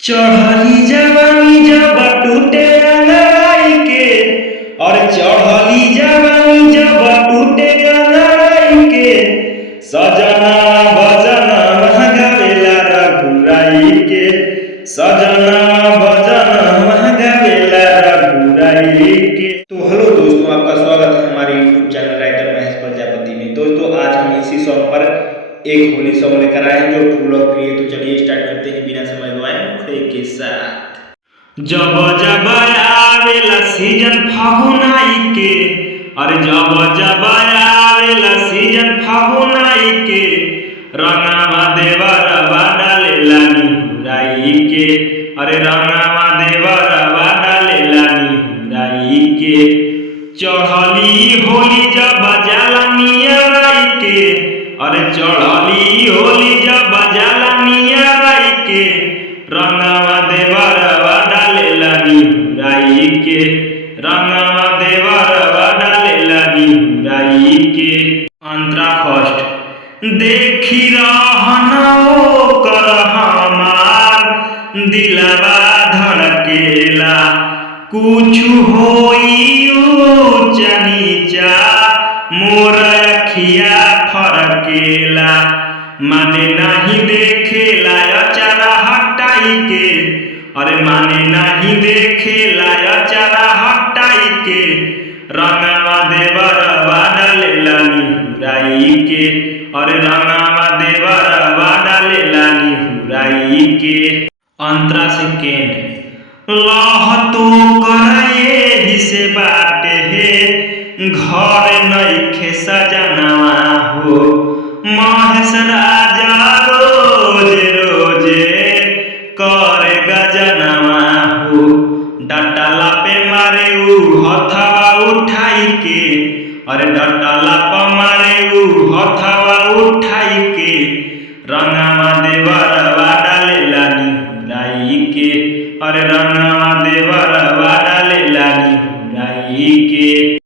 चढ़ली जवानी जब टूटे अंगड़ाई के और चढ़ली जवानी जब टूटे अंगड़ाई के सजना भजना महगावेला रघुराई के सजना भजना महगावेला रघुराई के। तो हेलो दोस्तों, आपका स्वागत है हमारे YouTube channel writer Mahesh Prajapati में। दोस्तों, आज हम इसी सॉन्ग पर एक होली सॉन्ग लेकर आए हैं जो फुल ऑफ फ्री है। तो चलिए स्टार्ट करते हैं बिना समय गवाए मुखड़े के साथ। जब जब आवेला सीजन फागुनाई के, अरे जब जब आवेला सीजन फागुनाई के, रंगावा देवरवा डालेला निहुराई के, अरे रंगावा देवरवा डालेला निहुराई के। चढ़ली होली जब जाला नियराई के, अरे चढ़ली होली जब जाला नियराई के, रंगावा देवरवा डालेला निहुराई के, रंगावा देवरवा डालेला निहुराई के। अंतरा फर्स्ट। देखी रहना ओकर हमार दिलवा धड़केला, कुछु होई ऊंचा नीचा मोर अखिया फरकेला। माने नहीं देखेला अचारा हटाई के, अरे माने नहीं देखेला अचारा हटाई के, रंगावा देवरवा डालेला निहुराई के, अरे रंगावा देवरवा डालेला निहुराई के। अंतरा सेकेंड। लह तो करे ही से बाटे हे घर नइखे सजनवा हो, महेश राजा रोज रोजे करे गजनवा हो। डटला पे मारे ऊ हथवा उठाई के, अरे डटला पे मारे ऊ हथवा उठाई के, रंगावा देवरवा डालेला निहुराई के, अरे रंगावा देवरवा डालेला निहुराई के।